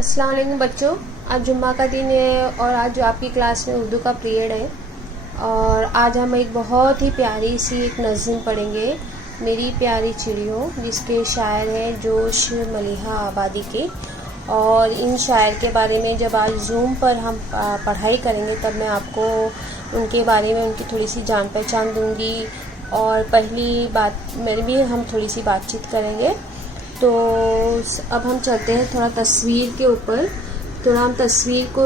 अस्सलाम वालेकुम बच्चों। आज जुम्मा का दिन है और आज जो आपकी क्लास में उर्दू का पीरियड है और आज हम एक बहुत ही प्यारी सी एक नज़्म पढ़ेंगे, मेरी प्यारी चिड़ियों, जिसके शायर हैं जोश मलिहा आबादी के। और इन शायर के बारे में जब आज जूम पर हम पढ़ाई करेंगे तब मैं आपको उनके बारे में उनकी थोड़ी सी जान पहचान दूंगी और पहली बात मेरी भी हम थोड़ी सी बातचीत करेंगे। तो अब हम चलते हैं थोड़ा तस्वीर के ऊपर, थोड़ा हम तस्वीर को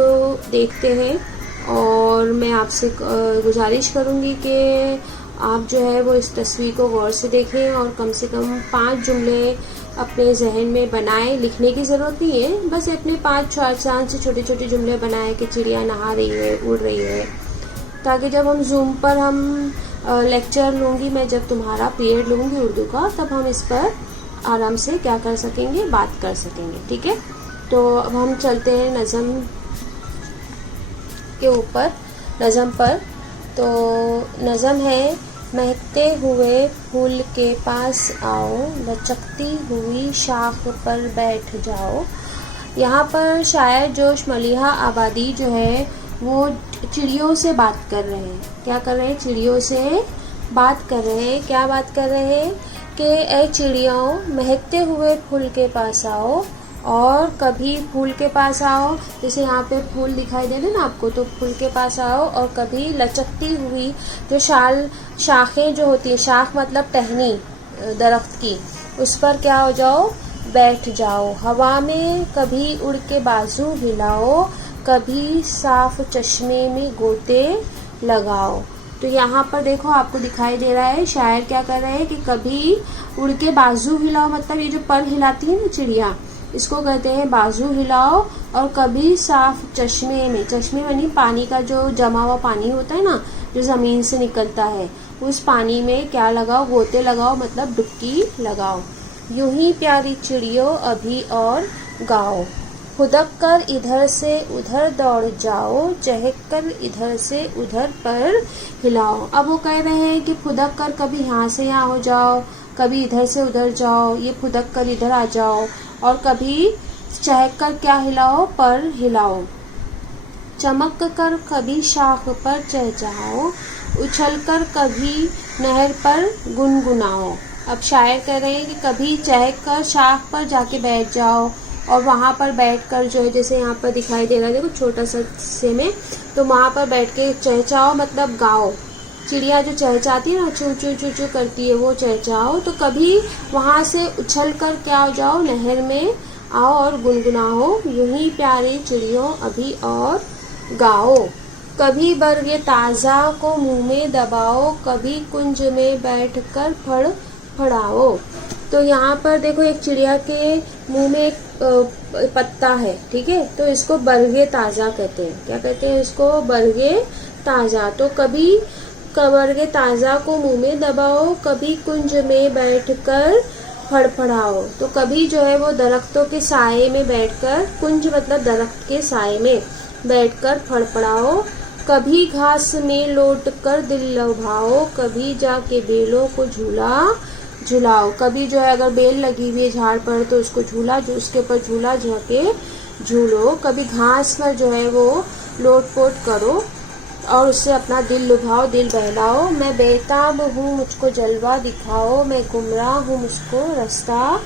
देखते हैं और मैं आपसे गुजारिश करूँगी कि आप जो है वो इस तस्वीर को गौर से देखें और कम से कम 5 जुमले अपने जहन में बनाएं। लिखने की ज़रूरत नहीं है, बस अपने 5 से छोटे छोटे जुमले बनाएं कि चिड़िया नहा रही है, उड़ रही है, ताकि जब हम जूम पर हम लेक्चर लूँगी, मैं जब तुम्हारा पीरियड लूँगी उर्दू का, तब हम इस पर आराम से क्या कर सकेंगे, बात कर सकेंगे। ठीक है, तो अब हम चलते हैं नज़म के ऊपर, नज़म पर। तो नज़म है, महकते हुए फूल के पास आओ, लचकती हुई शाख पर बैठ जाओ। यहाँ पर शायर जोश मलिहा आबादी जो है वो चिड़ियों से बात कर रहे हैं। क्या कर रहे हैं? चिड़ियों से बात कर रहे हैं। क्या बात कर रहे हैं कि ऐ चिड़ियों, महकते हुए फूल के पास आओ, और कभी फूल के पास आओ, जैसे यहाँ पे फूल दिखाई दे रहे ना आपको, तो फूल के पास आओ, और कभी लचकती हुई जो शाखें जो होती है, शाख मतलब टहनी दरख्त की, उस पर क्या हो जाओ, बैठ जाओ। हवा में कभी उड़ के बाजू हिलाओ, कभी साफ चश्मे में गोते लगाओ। तो यहाँ पर देखो आपको दिखाई दे रहा है शायर क्या कर रहे हैं कि कभी उड़ के बाजू हिलाओ, मतलब ये जो पर हिलाती है ना चिड़िया, इसको कहते हैं बाजू हिलाओ। और कभी साफ चश्मे में, चश्मे यानी पानी का जो जमा हुआ पानी होता है ना, जो ज़मीन से निकलता है, उस पानी में क्या लगाओ, गोते लगाओ, मतलब डुबकी लगाओ। यूं ही प्यारी चिड़ियों अभी और गाओ, खुदक कर इधर से उधर दौड़ जाओ, चहक कर इधर से उधर पर हिलाओ। अब वो कह रहे हैं कि फुदक कर कभी यहाँ से यहाँ हो जाओ, कभी इधर से उधर जाओ, ये फुदक कर इधर आ जाओ, और कभी चहक कर क्या हिलाओ, पर हिलाओ। चमक कर कभी शाख पर चहचहाओ, उछल कर कभी नहर पर गुनगुनाओ। अब शायर कह रहे हैं कि कभी चहक कर शाख पर जाके बैठ जाओ, और वहाँ पर बैठकर जो है, जैसे यहाँ पर दिखाई दे रहा है देखो छोटा सा से में, तो वहाँ पर बैठ के चहचहाओ मतलब गाओ। चिड़िया जो चहचहाती है ना, चू चू चू चू करती है, वो चहचहाओ। तो कभी वहाँ से उछल कर क्या हो जाओ, नहर में आओ और गुनगुनाओ, यूं ही प्यारी चिड़ियों अभी और गाओ। कभी बर्ग ताज़ा को मुंह में दबाओ, कभी कुंज में बैठकर फड़फड़ाओ। तो यहाँ पर देखो एक चिड़िया के मुंह में एक पत्ता है, ठीक है, तो इसको बरगे ताज़ा कहते हैं। क्या कहते हैं इसको? बरगे ताज़ा। तो कभी बरगे ताज़ा को मुंह में दबाओ, कभी कुंज में बैठकर फड़फड़ाओ। तो कभी जो है वो दरख्तों के साए में बैठकर, कुंज मतलब दरख्त के साए में बैठकर फड़फड़ाओ। कभी घास में लौट कर दिल लुभाओ, कभी जाके बेलों को झुलाओ। कभी जो है अगर बेल लगी हुई है झाड़ पर तो उसको झूला, जो उसके ऊपर झूला जाके झूलो। कभी घास पर जो है वो लोट-पोट करो और उससे अपना दिल लुभाओ, दिल बहलाओ। मैं बेताब हूँ, मुझको जलवा दिखाओ, मैं गुमराह हूँ, मुझको रास्ता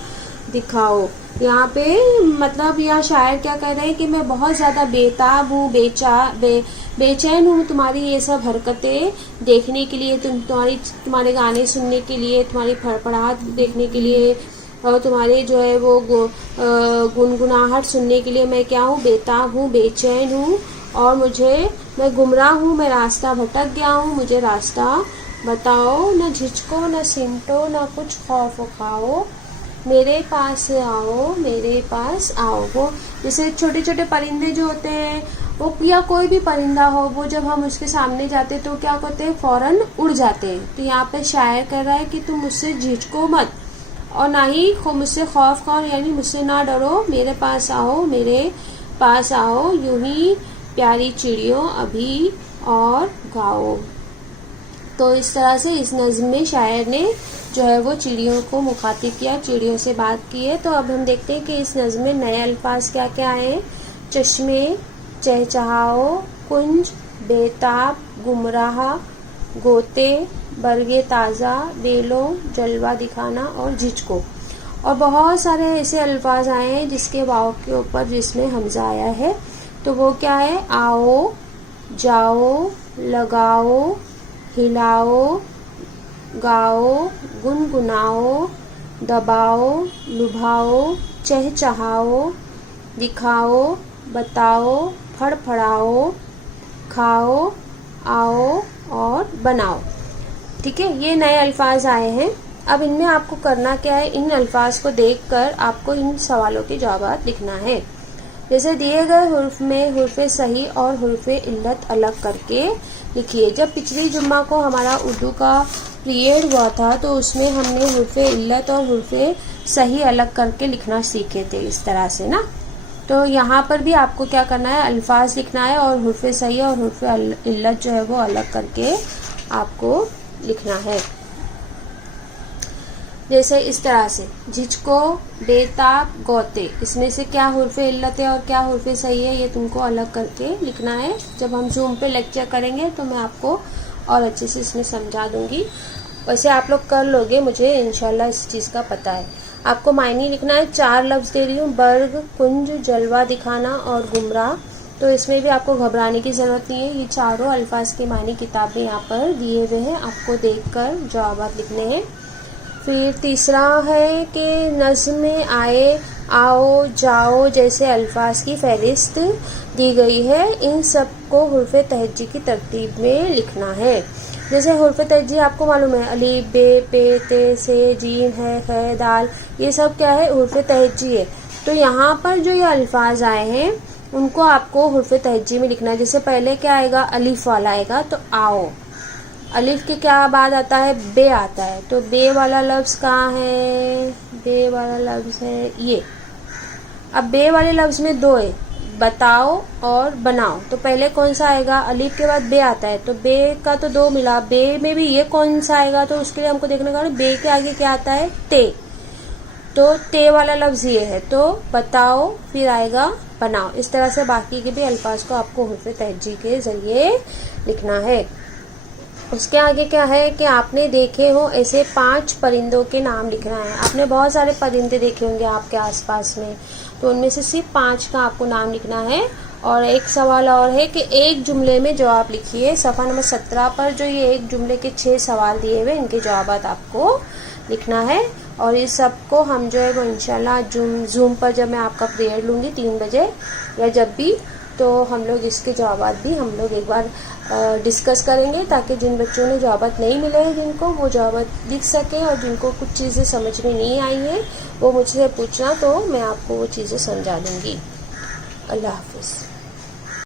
दिखाओ। यहाँ पे मतलब यह शायर क्या कह रहे हैं कि मैं बहुत ज़्यादा बेताब हूँ, बेचैन हूँ तुम्हारी ये सब हरकतें देखने के लिए, तुम्हारे गाने सुनने के लिए, तुम्हारी फड़फड़ाहट देखने के लिए, और तुम्हारे जो है वो गुनगुनाहट सुनने के लिए मैं क्या हूँ, बेताब हूँ, बेचैन हूँ, और मैं गुमराह हूँ, मैं रास्ता भटक गया हूँ, मुझे रास्ता बताओ। न झिझको न सिमटो न कुछ खौफ खाओ, मेरे पास आओ, मेरे पास आओ। वो जैसे छोटे छोटे परिंदे जो होते हैं, वो या कोई भी परिंदा हो, वो जब हम उसके सामने जाते तो क्या करते हैं, फौरन उड़ जाते हैं। तो यहाँ पे शायर कह रहा है कि तुम मुझसे झिझको मत और ना ही मुझसे खौफ खाओ, यानी मुझसे ना डरो, मेरे पास आओ, मेरे पास आओ, यूं ही प्यारी चिड़ियों अभी और गाओ। तो इस तरह से इस नज़्म में शायर ने जो है वो चिड़ियों को मुखातिब किया, चिड़ियों से बात की है। तो अब हम देखते हैं कि इस नज़्म में नए अल्फाज क्या क्या आए हैं। चश्मे, चहचहाओ, कुंज, बेताब, गुमराह, गोते, बरगे ताज़ा, बेलों, जलवा दिखाना और झिझको। और बहुत सारे ऐसे अल्फाज आए हैं जिसके वाव के ऊपर जिसमें हमजा आया है। तो वो क्या है, आओ, जाओ, लगाओ, हिलाओ, गाओ, गुनगुनाओ, दबाओ, लुभाओ, चहचहाओ, दिखाओ, बताओ, फड़फड़ाओ, खाओ, आओ और बनाओ। ठीक है, ये नए अल्फाज आए हैं। अब इनमें आपको करना क्या है, इन अल्फाज को देखकर आपको इन सवालों के जवाब लिखना है। जैसे दिए गए हुर्फ में हुर्फ सही और हुर्फ इल्लत अलग करके लिखिए। जब पिछली जुम्मा को हमारा उर्दू का पीरियड हुआ था तो उसमें हमने हुर्फ इल्लत और हुर्फ सही अलग करके लिखना सीखे थे, इस तरह से ना। तो यहाँ पर भी आपको क्या करना है, अल्फाज लिखना है और हुर्फ सही और हुर्फ इल्लत जो है वो अलग करके आपको लिखना है। जैसे इस तरह से झिझको, बेताब, गौते, इसमें से क्या हुर्फ इल्लत है और क्या हुर्फ सही है, ये तुमको अलग करके लिखना है। जब हम जूम पे लेक्चर करेंगे तो मैं आपको और अच्छे से इसमें समझा दूंगी। वैसे आप लोग कर लोगे, मुझे इंशाल्लाह इस चीज़ का पता है। आपको मायने लिखना है। 4 लफ्ज़ दे रही हूँ, बर्ग, कुंज, जलवा दिखाना और गुमराह। तो इसमें भी आपको घबराने की ज़रूरत नहीं है। ये चारों अल्फाज के मायने किताब में यहाँ पर दिए हुए हैं, आपको देखकर जवाब लिखने हैं। फिर तीसरा है कि नज़्म में आए, आओ, जाओ जैसे अल्फाज की फहरिस्त दी गई है, इन सब को हुर्फ तहज्जी की तरतीब में लिखना है। जैसे हुर्फ तहज्जी आपको मालूम है, अलीफ, बे, पे, ते, से, जीम है, दाल, ये सब क्या है, हुर्फ तहज्जी है। तो यहाँ पर जो ये अल्फाज आए हैं उनको आपको हुर्फ तहज्जी में लिखना है। जैसे पहले क्या आएगा, अलीफ वाला आएगा, तो आओ। अलिफ के क्या बाद आता है, बे आता है। तो बे वाला लफ्ज़ कहाँ है, बे वाला लफ्ज़ है ये। अब बे वाले लफ्ज़ में 2 है, बताओ और बनाओ। तो पहले कौन सा आएगा, अलिफ के बाद बे आता है, तो बे का तो 2 मिला। बे में भी ये कौन सा आएगा, तो उसके लिए हमको देखने का, बे के आगे क्या आता है, ते। तो ते वाला लफ्ज़ ये है, तो बताओ, फिर आएगा बनाओ। इस तरह से बाकी के भी अल्फाज को आपको हुर्फ तहज्जी के ज़रिए लिखना है। उसके आगे क्या है कि आपने देखे हो ऐसे 5 परिंदों के नाम लिखना है। आपने बहुत सारे परिंदे देखे होंगे आपके आसपास में, तो उनमें से सिर्फ 5 का आपको नाम लिखना है। और एक सवाल और है कि एक जुमले में जवाब लिखिए। सफ़ा नंबर 17 पर जो ये एक जुमले के 6 सवाल दिए हुए, इनके जवाब आपको लिखना है। और इस सब को हम जो है वो इंशाल्लाह जूम पर जब मैं आपका पीरियड लूँगी 3 बजे या जब भी, तो हम लोग इसके जवाब भी हम लोग एक बार डिस्कस करेंगे, ताकि जिन बच्चों ने जवाब नहीं मिले हैं जिनको, वो जवाब लिख सकें। और जिनको कुछ चीज़ें समझ में नहीं आई हैं वो मुझसे पूछना, तो मैं आपको वो चीज़ें समझा दूँगी। अल्लाह हाफ़िज़।